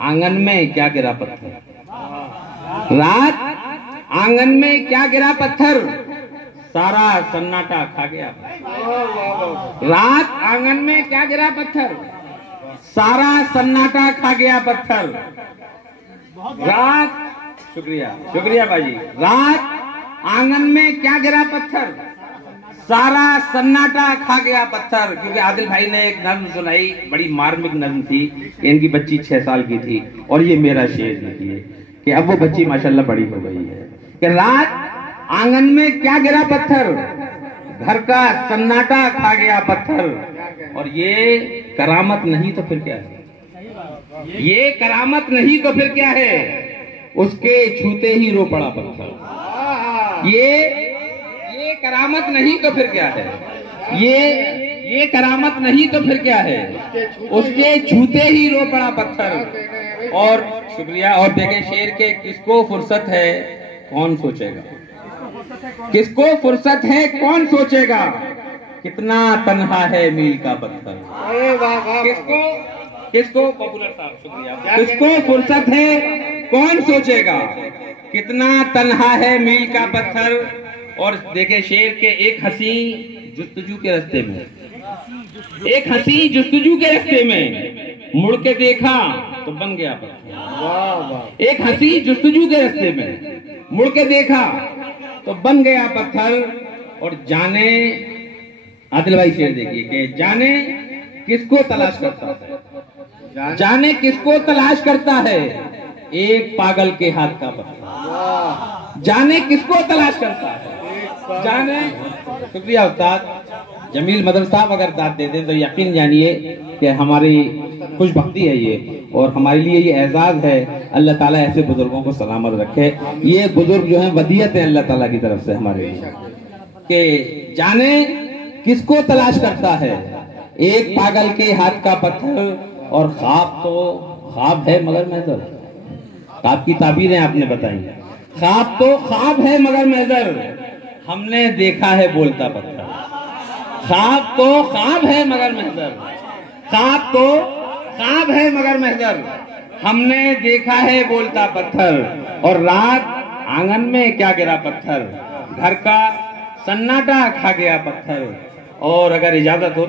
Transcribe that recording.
आंगन में क्या गिरा पत्थर, रात आंगन में क्या गिरा पत्थर, सारा सन्नाटा खा गया। रात आंगन में क्या गिरा पत्थर, सारा सन्नाटा खा गया पत्थर। रात, शुक्रिया शुक्रिया बाजी। रात आंगन में क्या गिरा पत्थर, सारा सन्नाटा खा गया पत्थर। क्योंकि आदिल भाई ने एक नज्म सुनाई, बड़ी मार्मिक नज्म थी। इनकी बच्ची 6 साल की थी और ये मेरा शेर लिखिए कि अब वो बच्ची माशाल्लाह बड़ी हो गई है। कि रात आंगन में क्या गिरा पत्थर, घर का सन्नाटा खा गया पत्थर। और ये करामत नहीं तो फिर क्या है, ये करामत नहीं तो फिर क्या है, उसके छूते ही रो पड़ा पत्थर। ये करामत नहीं तो फिर क्या है, ये करामत नहीं तो फिर क्या है, उसके छूते ही रो पड़ा पत्थर। और शुक्रिया। और देखे शेर के, किसको फुर्सत है कौन सोचेगा, किसको फुर्सत है कौन सोचेगा, कितना तन्हा है मील का पत्थर। किसको पॉपुलर साहब शुक्रिया, किसको फुर्सत है कौन सोचेगा, कितना तन्हा है मील का पत्थर। और देखे शेर के, एक हंसी जुस्तजू के रास्ते में, एक हंसी जुस्तजू के रास्ते में, मुड़ के देखा तो बन गया पत्थर। एक हंसी जुस्तजू के रास्ते में, मुड़ के देखा तो बन गया पत्थर। और जाने, आदिल भाई शेर देखिए कि जाने किसको तलाश करता है, जाने किसको तलाश करता है एक पागल के हाथ का पत्थर। जाने किसको तलाश करता है, जाने। शुक्रिया उस्ताद जमील मदन साहब, अगर दाद दे दें तो यकीन जानिए कि हमारी खुश भक्ति है ये, और हमारे लिए ये एजाज है। अल्लाह ताला ऐसे बुजुर्गों को सलामत रखे। ये बुजुर्ग जो हैं वदियत है अल्लाह ताला की तरफ से हमारे लिए, कि जाने किसको तलाश करता है एक पागल के हाथ का पत्थर। और ख्वाब तो ख्वाब है मगर महज़र, ख्वाब की ताबीरें आपने बताई। ख्वाब तो ख्वाब है मगर महज़र, हमने देखा है बोलता पत्थर। ख्वाब तो ख्वाब है मगर महज़र, ख्वाब तो ख्वाब है मगर महज़र, हमने देखा है बोलता पत्थर। और रात आंगन में क्या गिरा पत्थर, घर का सन्नाटा खा गया पत्थर। और अगर इजाजत हो